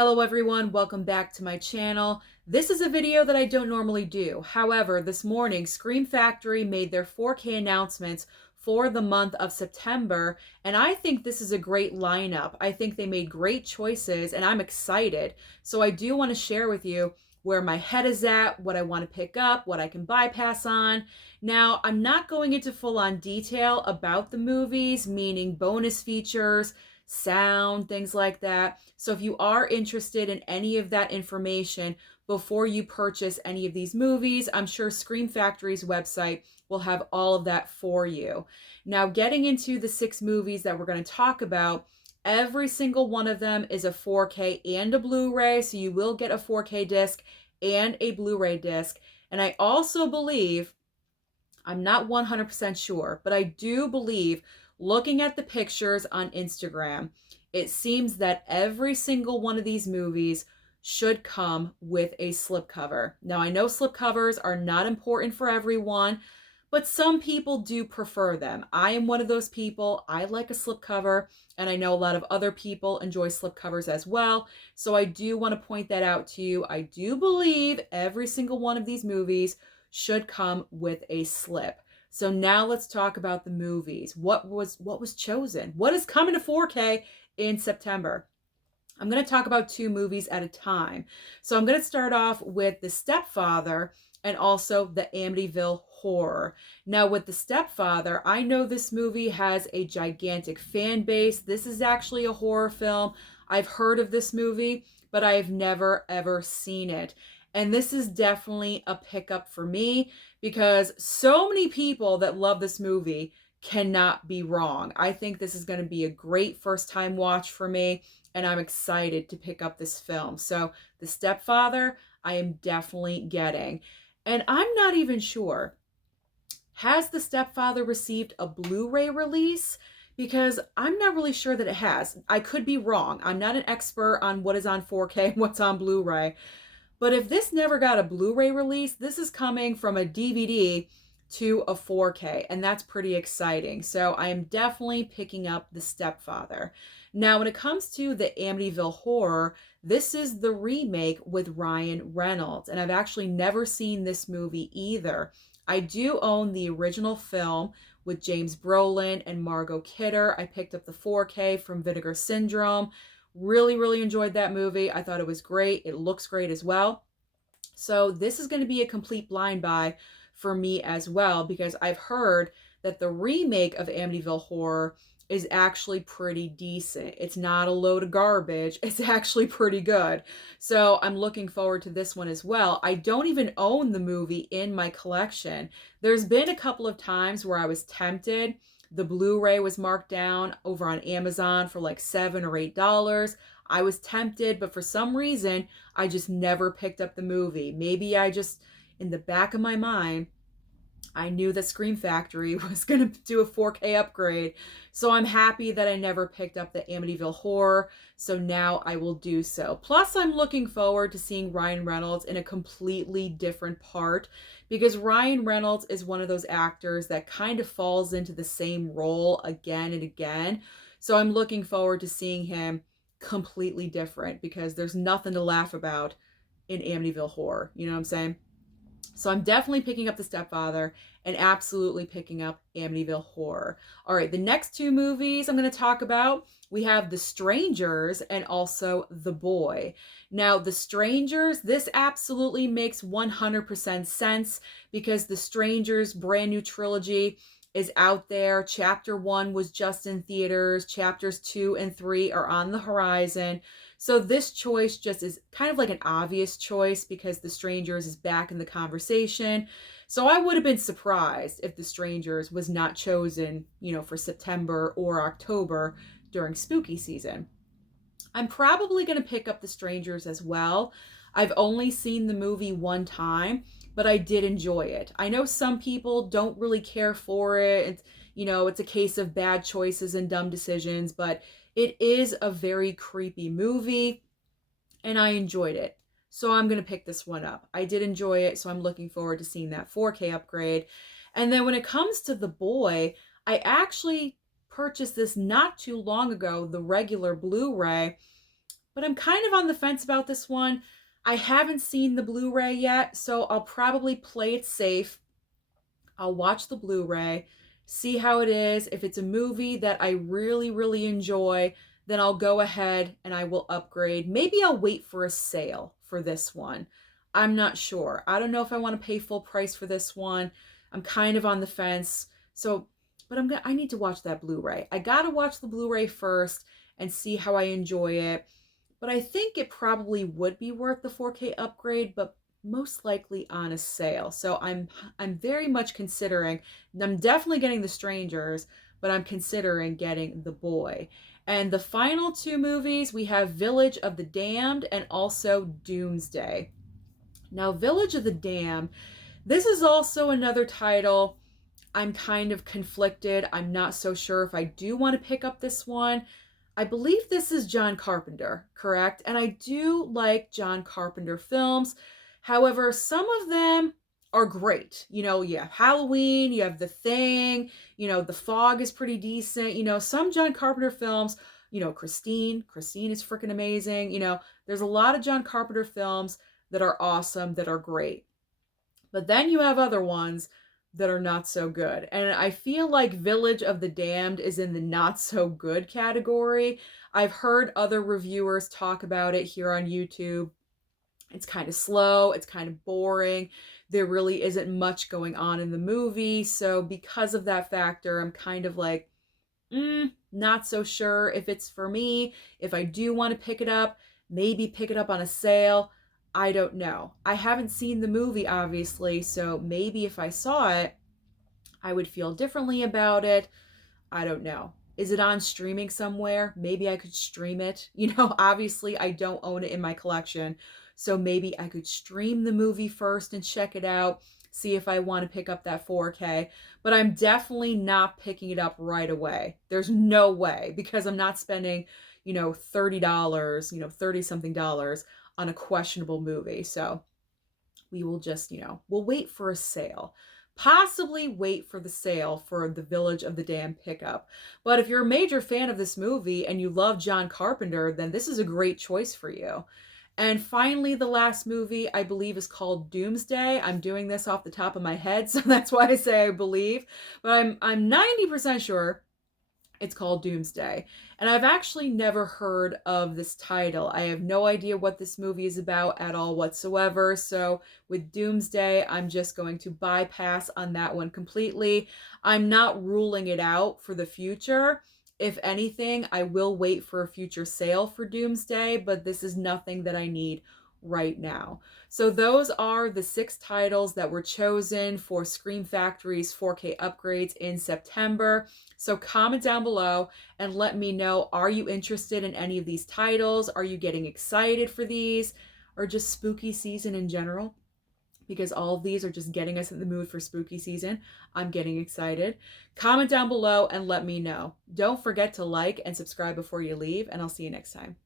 Hello everyone, welcome back to my channel. This is a video that I don't normally do. However, this morning Scream Factory made their 4K announcements for the month of September, and I think this is a great lineup. I think they made great choices and I'm excited. So I do want to share with you where my head is at, what I want to pick up, what I can bypass on. Now, I'm not going into full-on detail about the movies, meaning bonus features, sound, things like that. So if you are interested in any of that information before you purchase any of these movies, I'm sure Scream Factory's website will have all of that for you. Now, getting into the 6 movies that we're going to talk about, every single one of them is a 4K and a Blu-ray, so you will get a 4K disc and a Blu-ray disc. And I also believe, I'm not 100% sure, but I do believe, looking at the pictures on Instagram, it seems that every single one of these movies should come with a slipcover. Now, I know slipcovers are not important for everyone, but some people do prefer them. I am one of those people. I like a slipcover, and I know a lot of other people enjoy slipcovers as well. So I do want to point that out to you. I do believe every single one of these movies should come with a slip. So now let's talk about the movies. What was chosen? What is coming to 4K in September? I'm going to talk about 2 movies at a time. So I'm going to start off with The Stepfather and also The Amityville Horror. Now, with The Stepfather, I know this movie has a gigantic fan base. This is actually a horror film. I've heard of this movie, but I've never ever seen it. And this is definitely a pickup for me because so many people that love this movie cannot be wrong. I think this is going to be a great first time watch for me, and I'm excited to pick up this film. So The Stepfather, I am definitely getting. And I'm not even sure, has The Stepfather received a Blu-ray release? Because I'm not really sure that it has. I could be wrong. I'm not an expert on what is on 4K and what's on Blu-ray. But if this never got a Blu-ray release, this is coming from a DVD to a 4K, and that's pretty exciting. So I am definitely picking up The Stepfather. Now, when it comes to the Amityville Horror, this is the remake with Ryan Reynolds, and I've actually never seen this movie either. I do own the original film with James Brolin and Margot Kidder. I picked up the 4K from Vinegar Syndrome. Really enjoyed that movie. I thought it was great. It looks great as well. So this is going to be a complete blind buy for me as well, because I've heard that the remake of Amityville Horror is actually pretty decent. It's not a load of garbage. It's actually pretty good. So I'm looking forward to this one as well. I don't even own the movie in my collection. There's been a couple of times where I was tempted. The Blu-ray was marked down over on Amazon for like $7 or $8. I was tempted, but for some reason, I just never picked up the movie. Maybe I just, in the back of my mind, I knew that Scream Factory was going to do a 4K upgrade. So I'm happy that I never picked up the Amityville Horror. So now I will do so. Plus, I'm looking forward to seeing Ryan Reynolds in a completely different part, because Ryan Reynolds is one of those actors that kind of falls into the same role again and again. So I'm looking forward to seeing him completely different, because there's nothing to laugh about in Amityville Horror. You know what I'm saying? So I'm definitely picking up The Stepfather and absolutely picking up Amityville Horror. All right, the next 2 movies I'm going to talk about, we have The Strangers and also The Boy. Now, The Strangers, this absolutely makes 100% sense, because The Strangers brand new trilogy is out there. Chapter 1 was just in theaters. Chapters 2 and 3 are on the horizon. So this choice just is kind of like an obvious choice, because The Strangers is back in the conversation. So I would have been surprised if The Strangers was not chosen, for September or October during spooky season. I'm probably going to pick up The Strangers as well. I've only seen the movie one time, but I did enjoy it. I know some people don't really care for it. It's a case of bad choices and dumb decisions, but it is a very creepy movie, and I enjoyed it. So I'm going to pick this one up. I did enjoy it, so I'm looking forward to seeing that 4K upgrade. And then when it comes to The Boy, I actually purchased this not too long ago, the regular Blu-ray, but I'm kind of on the fence about this one. I haven't seen the Blu-ray yet, so I'll probably play it safe. I'll watch the Blu-ray, see how it is. If it's a movie that I really, really enjoy, then I'll go ahead and I will upgrade. Maybe I'll wait for a sale for this one. I'm not sure. I don't know if I want to pay full price for this one. I'm kind of on the fence. So, but I need to watch that Blu-ray. I got to watch the Blu-ray first and see how I enjoy it. But I think it probably would be worth the 4K upgrade, but most likely on a sale. So I'm very much considering, I'm definitely getting The Strangers, but I'm considering getting The Boy. And the final two movies, we have Village of the Damned and also Doomsday. Now, Village of the Damned, this is also another title I'm kind of conflicted. I'm not so sure if I do want to pick up this one. I believe this is John Carpenter, correct? And I do like John Carpenter films. However, some of them are great. You have Halloween, you have The Thing, The Fog is pretty decent. Some John Carpenter films, Christine is freaking amazing. There's a lot of John Carpenter films that are awesome, that are great. But then you have other ones that are not so good. And I feel like Village of the Damned is in the not so good category. I've heard other reviewers talk about it here on YouTube. It's kind of slow, it's kind of boring. There really isn't much going on in the movie. So because of that factor, I'm kind of like, not so sure if it's for me. If I do want to pick it up, maybe pick it up on a sale. I don't know. I haven't seen the movie, obviously, so maybe if I saw it, I would feel differently about it. I don't know. Is it on streaming somewhere? Maybe I could stream it. Obviously, I don't own it in my collection, so maybe I could stream the movie first and check it out, see if I want to pick up that 4K. But I'm definitely not picking it up right away. There's no way, because I'm not spending, $30, 30 something dollars on a questionable movie. So we will just, we'll wait for a sale. Possibly wait for the sale for The Village of the Damned pickup. But if you're a major fan of this movie and you love John Carpenter, then this is a great choice for you. And finally, the last movie, I believe, is called Doomsday. I'm doing this off the top of my head, so that's why I say I believe. But I'm 90% sure it's called Doomsday. And I've actually never heard of this title. I have no idea what this movie is about at all whatsoever. So with Doomsday, I'm just going to bypass on that one completely. I'm not ruling it out for the future. If anything, I will wait for a future sale for Doomsday, but this is nothing that I need right now. So those are the 6 titles that were chosen for Scream Factory's 4K upgrades in September. So comment down below and let me know, are you interested in any of these titles? Are you getting excited for these? Or just spooky season in general? Because all of these are just getting us in the mood for spooky season. I'm getting excited. Comment down below and let me know. Don't forget to like and subscribe before you leave, and I'll see you next time.